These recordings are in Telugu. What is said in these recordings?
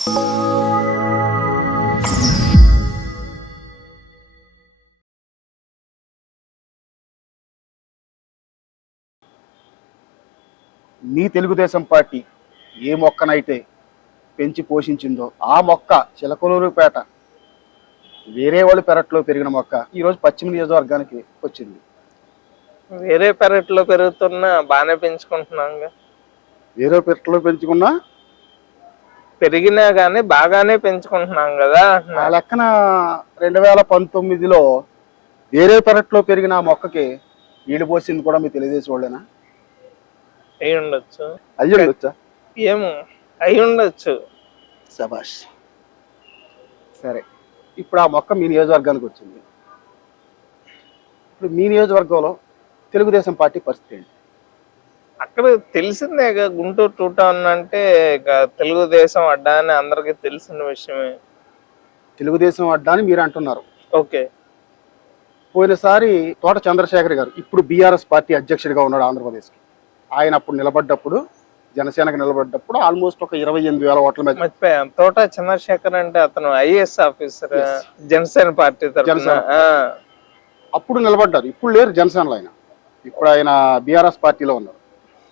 మీ తెలుగుదేశం పార్టీ ఏ మొక్కనైతే పెంచి పోషించిందో ఆ మొక్క చిలకలూరుపేట వేరే వాళ్ళు పెరట్లో పెరిగిన మొక్క ఈరోజు పశ్చిమ నియోజకవర్గానికి వచ్చింది. వేరే పెరట్లో పెరుగుతున్నా బాగానే పెంచుకుంటున్నాం. వేరే పెరట్లో పెంచుకున్నా పెరిగినా గానీ బాగానే పెంచుకుంటున్నాం కదా. ఆ లెక్కన 2019లో వేరే పెరట్లో పెరిగిన ఆ మొక్కకి నీళ్ళు పోసింది కూడా మీ తెలుగుదేశం వాళ్ళేనా? అయి ఉండొచ్చు. అయ్యి ఉండొచ్చా? ఏమో అయి ఉండొచ్చు. శభాష్. సరే, ఇప్పుడు ఆ మొక్క మీ నియోజకవర్గానికి వచ్చింది. ఇప్పుడు మీ నియోజకవర్గంలో తెలుగుదేశం పార్టీ పరిస్థితి ఏంటి? అక్కడ తెలిసిందే గుంటూరు 2 టౌన్ అంటే ఇక తెలుగుదేశం అడ్డా అని అందరికి తెలిసిన విషయమే. తెలుగుదేశం అడ్డా అని మీరు అంటున్నారు. ఓకే. పోయినసారి తోట చంద్రశేఖర్ గారు ఇప్పుడు బీఆర్ఎస్ పార్టీ అధ్యక్షుడిగా ఉన్నాడు ఆంధ్రప్రదేశ్కి. ఆయన అప్పుడు నిలబడ్డప్పుడు, జనసేనకు నిలబడ్డప్పుడు ఆల్మోస్ట్ ఒక 28,000 ఓట్ల మీద. మర్చిపోయాను, తోట చంద్రశేఖర్ అంటే అతను ఐఏఎస్ ఆఫీసర్, జనసేన పార్టీ తరఫున. అప్పుడు నిలబడ్డారు. ఇప్పుడు లేరు జనసేనలో ఆయన. ఇప్పుడు ఆయన బీఆర్ఎస్ పార్టీలో ఉన్నారు.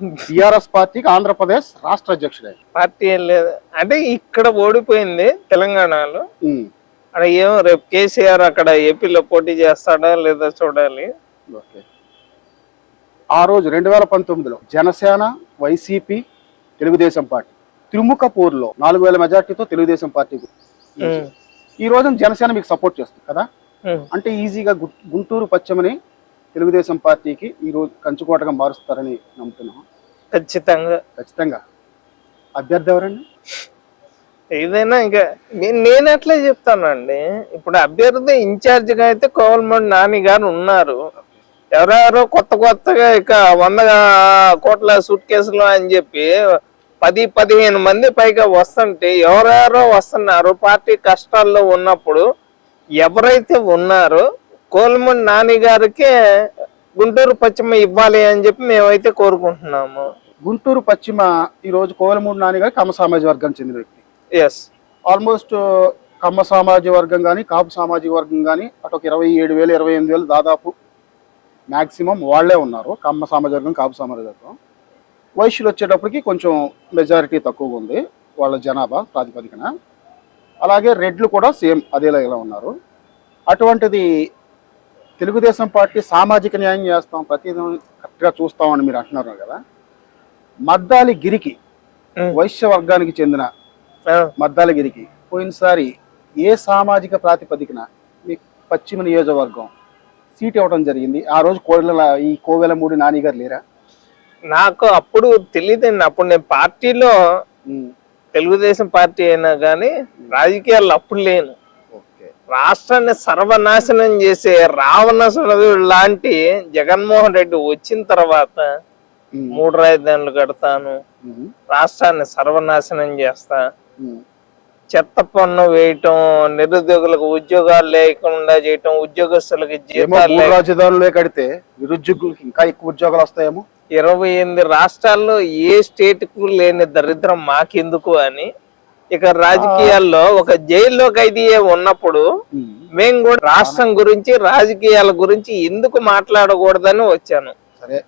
బీఆర్ఎస్ పార్టీకి ఆంధ్రప్రదేశ్ రాష్ట్ర అధ్యక్షుడు. పార్టీ ఏం లేదు అంటే ఇక్కడ ఓడిపోయింది తెలంగాణలో. అక్కడ ఏమో రేపు కేసీఆర్ అక్కడ ఏపీలో పోటీ చేస్తాడా లేదా చూడాలి. ఓకే. ఆ రోజు 2019లో జనసేన, వైసీపీ, తెలుగుదేశం పార్టీ త్రిముఖ పోరులో 4,000 మెజార్టీతో తెలుగుదేశం పార్టీ. ఈ రోజు జనసేన మీకు సపోర్ట్ చేస్తుంది కదా. అంటే ఈజీగా గుంటూరు పశ్చిమని తెలుగుదేశం పార్టీకి ఈ రోజు కంచుకోటగా మారుస్తారని నమ్ముతున్నాం. ఖచ్చితంగా. అభ్యర్థి ఎవరండి? ఏదైనా ఇంకా నేను ఎట్లా చెప్తానండి. ఇప్పుడు అభ్యర్థి ఇన్ఛార్జిగా అయితే కోవలమూడి నాని గారు ఉన్నారు. ఎవరెవరో కొత్తగా ఇక 100 కోట్ల సూట్ కేసులు అని చెప్పి 10-15 మంది పైగా వస్తుంటే ఎవరెవరో వస్తున్నారు. పార్టీ కష్టాల్లో ఉన్నప్పుడు ఎవరైతే ఉన్నారో కోవలమూడి నాని గారికి గుంటూరు పశ్చిమ ఇవ్వాలి అని చెప్పి మేమైతే కోరుకుంటున్నాము. గుంటూరు పశ్చిమ ఈ రోజు కోవలమూడి నాని గారు కమ్మ సామాజిక వర్గం చెందిన వ్యక్తి. ఎస్. ఆల్మోస్ట్ కమ్మ సామాజిక వర్గం కానీ కాపు సామాజిక వర్గం కానీ అటు ఒక 27,000 28,000 దాదాపు మ్యాక్సిమం వాళ్లే ఉన్నారు. కమ్మ సామాజిక వర్గం, కాపు సామాజిక వర్గం. వైశ్యులు వచ్చేటప్పటికి కొంచెం మెజారిటీ తక్కువగా ఉంది వాళ్ళ జనాభా ప్రాతిపదికన. అలాగే రెడ్లు కూడా సేమ్ అదేలా ఇలా ఉన్నారు. అటువంటిది తెలుగుదేశం పార్టీ సామాజిక న్యాయం చేస్తాం, ప్రతిదీ కరెక్ట్గా చూస్తామని మీరు అంటున్నారు కదా. మద్దాలి గిరికి, వైశ్య వర్గానికి చెందిన మద్దాలి గిరికి పోయినసారి ఏ సామాజిక ప్రాతిపదికన మీ పశ్చిమ నియోజకవర్గం సీట్ ఇవ్వడం జరిగింది? ఆ రోజు కోవెలమూడి నాని గారు లేరా? నాకు అప్పుడు తెలియదండి. అప్పుడు నేను పార్టీలో తెలుగుదేశం పార్టీ అయినా కానీ రాజకీయాల్లో అప్పుడు లేను. రాష్ట్రాన్ని సర్వనాశనం చేసే రావణాసురుడు లాంటి జగన్మోహన్ రెడ్డి వచ్చిన తర్వాత 3 రాజధానులు కడతాను, రాష్ట్రాన్ని సర్వనాశనం చేస్తా, చెత్త పన్ను వేయటం, నిరుద్యోగులకు ఉద్యోగాలు లేకుండా చేయటం, ఉద్యోగస్తులకి జీతాలు. రాజధానులే కడితే నిరుద్యోగులకు ఇంకా ఎక్కువ ఉద్యోగాలు వస్తాయేమో. 28 రాష్ట్రాల్లో ఏ స్టేట్ కు లేని దరిద్రం మాకెందుకు అని ఇక రాజకీయాల్లో ఒక జైల్లో ఖైదీయే ఉన్నప్పుడు మేము కూడా రాష్ట్రం గురించి రాజకీయాల గురించి ఎందుకు మాట్లాడకూడదని వచ్చాను. సరే.